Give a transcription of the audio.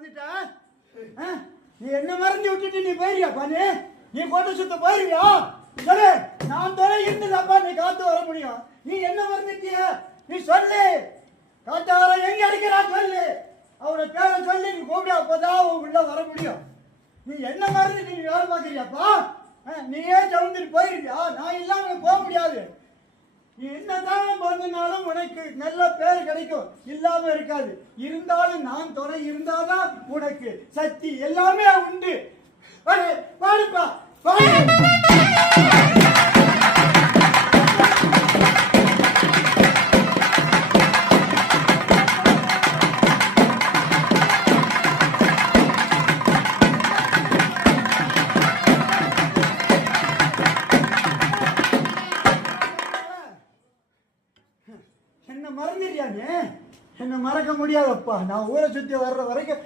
மறந்துட்டா? நீ என்ன மறந்து விட்டுட்டு நீ போயிருவியா பானு? நீ கோட்டை சுத்த போயிருவியா? சொல்லு, நான் தொலை இருந்துதாப்பா நீ காத்து வர முடியும். நீ என்ன மறந்துட்டிய? நீ சொல்லு, காட்டார எங்க இருக்கிறா சொல்லு, அவனை பேரை சொல்லி நீ கூப்பிட, அப்பதான் அவன் உள்ள வர முடியும். நீ என்ன மறந்துட்டு நீ வேலை பார்க்கறியாப்பா? நீயே சவுந்துட்டு போயிருவியா? நான் இல்லாம போக முடியாது. நீ என்னதான் பண்ணினாலும் உனக்கு நல்ல பேர் கிடைக்கும், இல்லாம இருக்காது. இருந்தாலும் நான் துணை இருந்தாதான் உனக்கு சக்தி எல்லாமே உண்டு. பாடுப்பா பாடு. என்ன மறந்துறியா நீ? என்ன மறக்க முடியாதப்பா. நான் ஊரை சுத்தி வர்ற வரைக்கும்